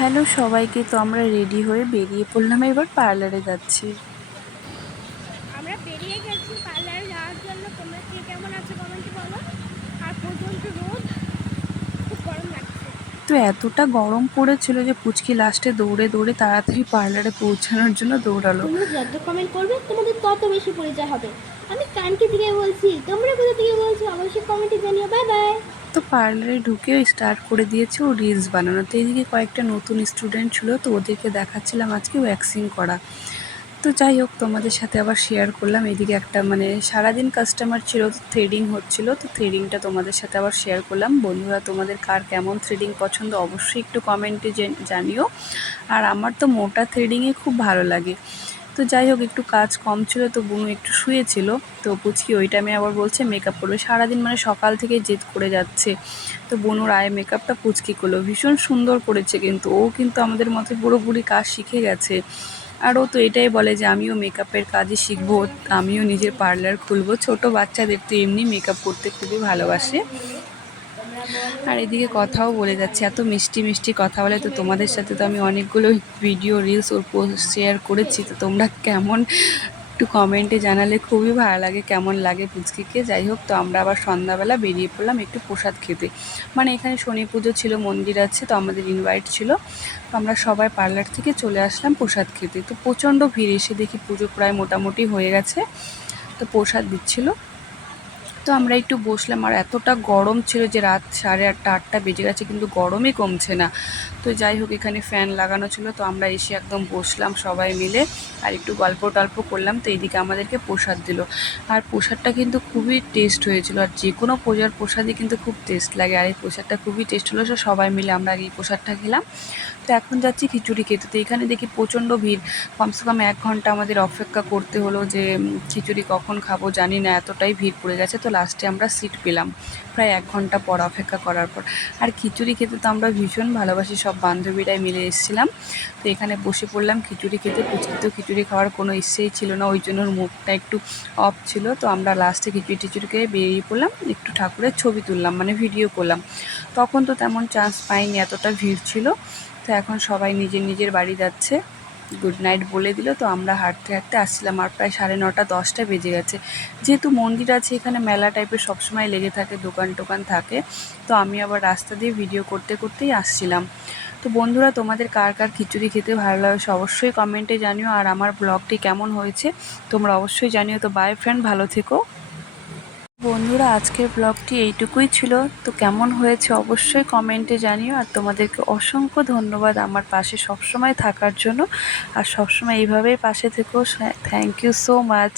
Hello সবাইকে, তো আমরা রেডি হয়ে বেরিয়ে পড়লাম, এবার পার্লারে যাচ্ছি। আমরা বেরিয়ে গেছি পার্লারে যাওয়ার জন্য। তোমরা কে কেমন আছো কমেন্টে বলো। আর প্রচণ্ড রোদ, খুব গরম লাগছে। তো এতটা গরম পড়েছিল যে পুচকি লাস্টে দৌড়ে দৌড়ে তাড়াতাড়ি পার্লারে পৌঁছানোর জন্য দৌড়ালো। তোমরা যত কমেন্ট করবে তোমাদের তত বেশি পরিচয় হবে। আমি কানকি থেকে বলছি, তোমরা কোথা থেকে বলছো অবশ্যই কমেন্টে জানিও। Bye bye. তো পার্লারে ঢুকেও স্টার্ট করে দিয়েছে ও রিলস বানানো। তো এইদিকে কয়েকটা নতুন স্টুডেন্ট ছিল, তো ওদেরকে দেখাচ্ছিলাম আজকে ওয়্যাক্সিং করা। তো যাই হোক, তোমাদের সাথে আবার শেয়ার করলাম। এদিকে একটা সারাদিন কাস্টমার ছিল, তো থ্রেডিং হচ্ছিলো, তো থ্রেডিংটা তোমাদের সাথে আবার শেয়ার করলাম। বন্ধুরা, তোমাদের কার কেমন থ্রেডিং পছন্দ অবশ্যই একটু কমেন্টে জানিও। আর আমার তো মোটা থ্রেডিংয়ে খুব ভালো লাগে। তো যাই হোক, একটু কাজ কম ছিল, তো বুনু একটু শুয়েছিল। তো পুচকি ওই টাইমে আবার বলছে মেকআপ করবে। সারাদিন সকাল থেকে জেদ করে যাচ্ছে। তো বুনুর আই মেকআপটা পুচকি করলো, ভীষণ সুন্দর করেছে। কিন্তু ও কিন্তু আমাদের মতো পুরোপুরি কাজ শিখে গেছে। আর ও তো এটাই বলে যে আমিও মেকআপের কাজই শিখবো, আমিও নিজের পার্লার খুলবো। ছোট বাচ্চাদের তো এমনি মেকআপ করতে খুবই ভালোবাসে। আর এদিকে কথাও বলে যাচ্ছে, এত মিষ্টি মিষ্টি কথা বলে। তো তোমাদের সাথে তো আমি অনেকগুলো ভিডিও রিলস ওর পোস্ট শেয়ার করেছি। তো তোমরা কেমন একটু কমেন্টে জানালে খুবই ভালো লাগে, কেমন লাগে পুচকিকে। যাই হোক, তো আমরা আবার সন্ধ্যাবেলা বেরিয়ে পড়লাম একটু প্রসাদ খেতে। এখানে শনি পুজো ছিল, মন্দির আছে, তো আমাদের ইনভাইট ছিল। তো আমরা সবাই পার্লার থেকে চলে আসলাম প্রসাদ খেতে। তো প্রচণ্ড ভিড়, এসে দেখি পুজো প্রায় মোটামুটি হয়ে গেছে। তো প্রসাদ দিচ্ছিল, তো আমরা একটু বসলাম। আর এতটা গরম ছিল যে রাত 8:30 8টা বেজে গেছে, কিন্তু গরমই কমছে না। তো যাই হোক, এখানে ফ্যান লাগানো ছিল, তো আমরা এসে একদম বসলাম সবাই মিলে আর একটু গল্প টল্প করলাম। তো এইদিকে আমাদেরকে প্রসাদ দিল। আর প্রসাদটা কিন্তু খুবই টেস্ট হয়েছিল। আর যে কোনো পূজার প্রসাদই কিন্তু খুব টেস্ট লাগে, আর এই প্রসাদটা খুবই টেস্ট হলো। সবাই মিলে আমরা এই প্রসাদটা খেলাম। তো এখন যাচ্ছি খিচুড়ি খেতে। তো এখানে দেখি প্রচণ্ড ভিড়, কমসে কম 1 ঘন্টা আমাদের অপেক্ষা করতে হলো যে খিচুড়ি কখন খাবো জানি না, এতটাই ভিড় পড়ে গেছে। তো লাস্টে আমরা সিট পেলাম প্রায় 1 ঘন্টা পর অপেক্ষা করার পর। আর খিচুড়ি খেতে তো আমরা ভীষণ ভালোবাসি, সব বান্ধবীরাই মিলে এসেছিলাম। তো এখানে বসে পড়লাম খিচুড়ি খেতে। পুচকিতেও খিচুড়ি খাওয়ার কোনো ইচ্ছেই ছিল না, ওই জন্য ওর মুখটা একটু অফ ছিল। তো আমরা লাস্টে খিচুড়ি খেয়ে বেরিয়ে পড়লাম, একটু ঠাকুরের ছবি তুললাম, ভিডিও করলাম। তখন তো তেমন চান্স পাইনি, এতটা ভিড় ছিল। তো এখন সবাই নিজের নিজের বাড়ি যাচ্ছে, গুড নাইট বলে দিল। তো আমরা হাঁটতে হাঁটতে আসছিলাম, আর প্রায় 9:30 10টা বেজে গেছে। যেহেতু মন্দির আছে, এখানে মেলা টাইপের সবসময় লেগে থাকে, দোকান টোকান থাকে। তো আমি আবার রাস্তা দিয়ে ভিডিও করতে করতেই আসছিলাম। তো বন্ধুরা, তোমাদের কার কার খিচুড়ি খেতে ভালো লাগে অবশ্যই কমেন্টে জানিও। আর আমার ব্লগটি কেমন হয়েছে তোমরা অবশ্যই জানিও। তো বাই ফ্রেন্ড, ভালো থেকো। বন্ধুরা, আজকের ব্লগটি এইটুকুই ছিল। তো কেমন হয়েছে অবশ্যই কমেন্টে জানিও। আর তোমাদেরকে অসংখ্য ধন্যবাদ আমার পাশে সবসময় থাকার জন্য। আর সবসময় এইভাবেই পাশে থেকো। Thank you so much.